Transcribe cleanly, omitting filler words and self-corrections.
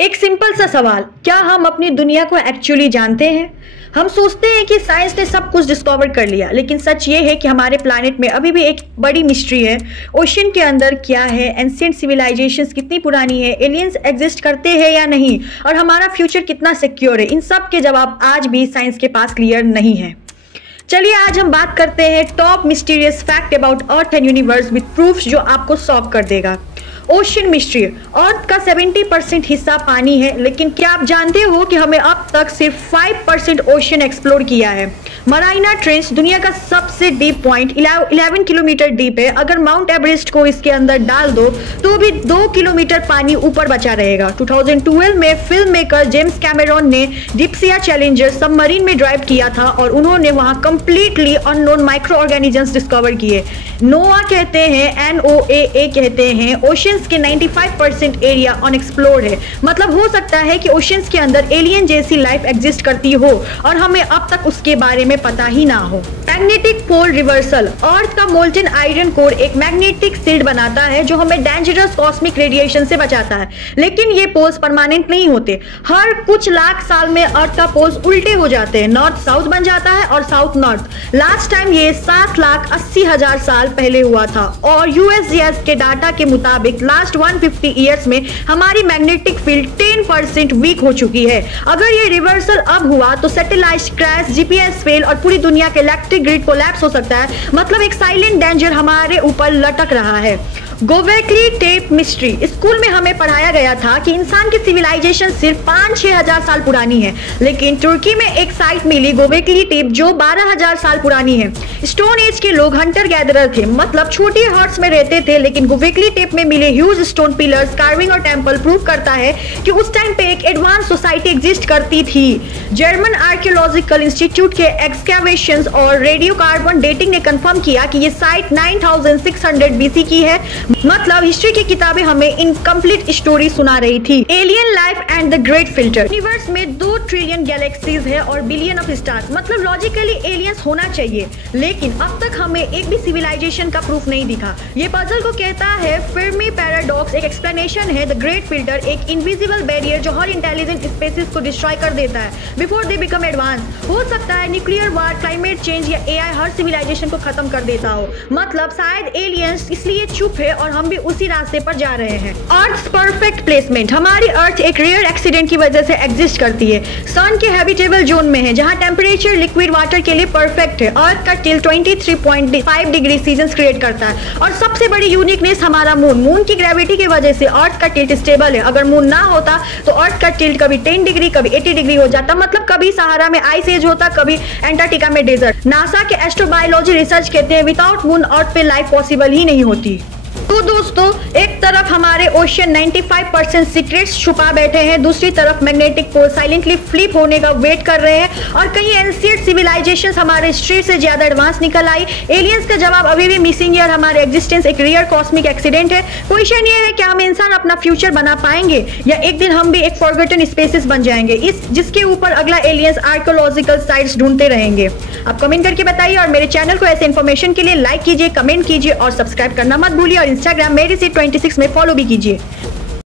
एक सिंपल सा सवाल, क्या हम अपनी दुनिया को एक्चुअली जानते हैं? हम सोचते हैं कि साइंस ने सब कुछ डिस्कवर कर लिया, लेकिन सच ये है कि हमारे प्लैनेट में अभी भी एक बड़ी मिस्ट्री है। ओशन के अंदर क्या है, एंशिएंट सिविलाइजेशंस कितनी पुरानी है, एलियंस एग्जिस्ट करते हैं या नहीं, और हमारा फ्यूचर कितना सिक्योर है, इन सब के जवाब आज भी साइंस के पास क्लियर नहीं है। चलिए आज हम बात करते हैं top mysterious fact about earth and universe with proofs जो आपको शॉक कर देगा। Ocean mystery. अर्थ का 70% हिस्सा पानी है, लेकिन क्या आप जानते हो कि हमें अब तक सिर्फ 5% ओशन एक्सप्लोर किया है। मराइना ट्रेंच दुनिया का सबसे डीप पॉइंट 11 किलोमीटर डीप है। अगर माउंट एवरेस्ट को इसके अंदर डाल दो तो भी 2 किलोमीटर पानी ऊपर बचा रहेगा। 2012 में फिल्म मेकर जेम्स कैमेरॉन ने डिप्सिया चैलेंजर सबमरीन में ड्राइव किया था और उन्होंने वहां completely unknown micro organisms discover किए। नोआ कहते हैं, NOAA कहते हैं, ओशंस के 95% एरिया अनएक्सप्लोर्ड है। मतलब हो सकता है कि ओशंस के अंदर एलियन जैसी लाइफ एग्जिस्ट करती हो और हमें अब तक उसके बारे में पता ही ना हो। Magnetic pole reversal. अर्थ का मोल्टन आयरन कोर एक मैग्नेटिक शील्ड बनाता है जो हमें डेंजरस कॉस्मिक रेडिएशन से बचाता है, लेकिन ये पोल्स परमानेंट नहीं होते। हर कुछ लाख साल में अर्थ का पोल्स उल्टे हो जाते हैं, नॉर्थ साउथ बन जाता है और साउथ नॉर्थ। लास्ट टाइम ये 7,80,000 साल पहले हुआ था और USGS के डाटा के मुताबिक लास्ट 150 ईयर्स में हमारी मैग्नेटिक फील्ड 10% वीक हो चुकी है। अगर ये रिवर्सल अब हुआ तो सैटेलाइट क्रैश, GPS फेल और पूरी दुनिया के इलेक्ट्रिक ग्रिड कोलैप्स हो सकता है। मतलब एक साइलेंट डेंजर हमारे ऊपर लटक रहा है। Gobekli Tepe mystery. स्कूल में हमें पढ़ाया गया था कि इंसान की सिविलाइजेशन सिर्फ 5-6 हजार साल पुरानी है, लेकिन तुर्की में एक साइट मिली गोबेकली टेप जो 12,000 साल पुरानी है। स्टोन एज के लोग हंटर गैदरर थे, मतलब छोटी हट्स में रहते थे, लेकिन गोबेकली टेप में मिले ह्यूज स्टोन पिलर्स, कार्विंग और टेम्पल प्रूव करता है कि उस टाइम पे एक एडवांस सोसाइटी एग्जिस्ट करती थी। जर्मन आर्कियोलॉजिकल इंस्टीट्यूट के एक्सकैवेशंस और रेडियो कार्बन डेटिंग ने कंफर्म किया कि ये साइट 9600 BC की है। मतलब हिस्ट्री की किताबें हमें इनकम्प्लीट स्टोरी सुना रही थी। Alien life and the great filter. Universe में 2 ट्रिलियन गैलेक्सीज है और बिलियन ऑफ स्टार्स, मतलब लॉजिकली एलियंस होना चाहिए, लेकिन अब तक हमें एक भी सिविलाइजेशन का प्रूफ नहीं दिखा। ये पजल को कहता है फर्मी पैराडॉक्स। एक एक्सप्लेनेशन है द ग्रेट फिल्टर, एक इनविजिबल बैरियर जो हर इंटेलिजेंट स्पीसीज को डिस्ट्रॉय कर देता है बिफोर दे बिकम एडवांस। हो सकता है न्यूक्लियर वार, क्लाइमेट चेंज या AI हर सिविलाइजेशन को खत्म कर देता हो। मतलब शायद एलियंस इसलिए चुप है और हम भी उसी रास्ते पर जा रहे हैं। अर्थ परफेक्ट प्लेसमेंट। हमारी अर्थ एक रेयर एक्सीडेंट की वजह से एग्जिस्ट करती है। सन के हैबिटेबल जोन में है जहां टेम्परेचर लिक्विड वाटर के लिए परफेक्ट है। अर्थ का टिल्ट 23.5 डिग्री सीजन्स क्रिएट करता है और सबसे बड़ी यूनिकनेस हमारा मून की ग्रेविटी की वजह से अर्थ का टिल्ट स्टेबल है। अगर मून ना होता तो अर्थ का टिल्ट कभी 10 डिग्री कभी 80 डिग्री हो जाता। मतलब कभी सहारा में आइस एज होता, कभी एंटार्क्टिका में डेजर्ट। नासा के एस्ट्रोबायोलॉजी रिसर्च कहते हैं विदाउट मून अर्थ पे लाइफ पॉसिबल ही नहीं होती। तो दोस्तों, एक तरफ हमारे ओशन 95% सीक्रेट्स छुपा बैठे हैं, दूसरी तरफ मैग्नेटिक पोल साइलेंटली फ्लिप होने का वेट कर रहे हैं और कई एंशिएंट सिविलाइजेशंस हमारे हिस्ट्री से ज्यादा एडवांस निकल आई। एलियंस का जवाब अभी भी मिसिंग है और हमारे एग्जिस्टेंस एक रियल कॉस्मिक एक्सीडेंट है। क्वेश्चन ये है कि हम इंसान अपना फ्यूचर बना पाएंगे या एक दिन हम भी एक फॉरगॉटन स्पीसीज बन जाएंगे जिसके ऊपर अगला एलियंस आर्कियोलॉजिकल साइट्स ढूंढते रहेंगे। आप कमेंट करके बताइए और मेरे चैनल को ऐसे इन्फॉर्मेशन के लिए लाइक कीजिए, कमेंट कीजिए और सब्सक्राइब करना मत भूलिए और इंस्टाग्राम मेरी सी 26 में फॉलो भी कीजिए।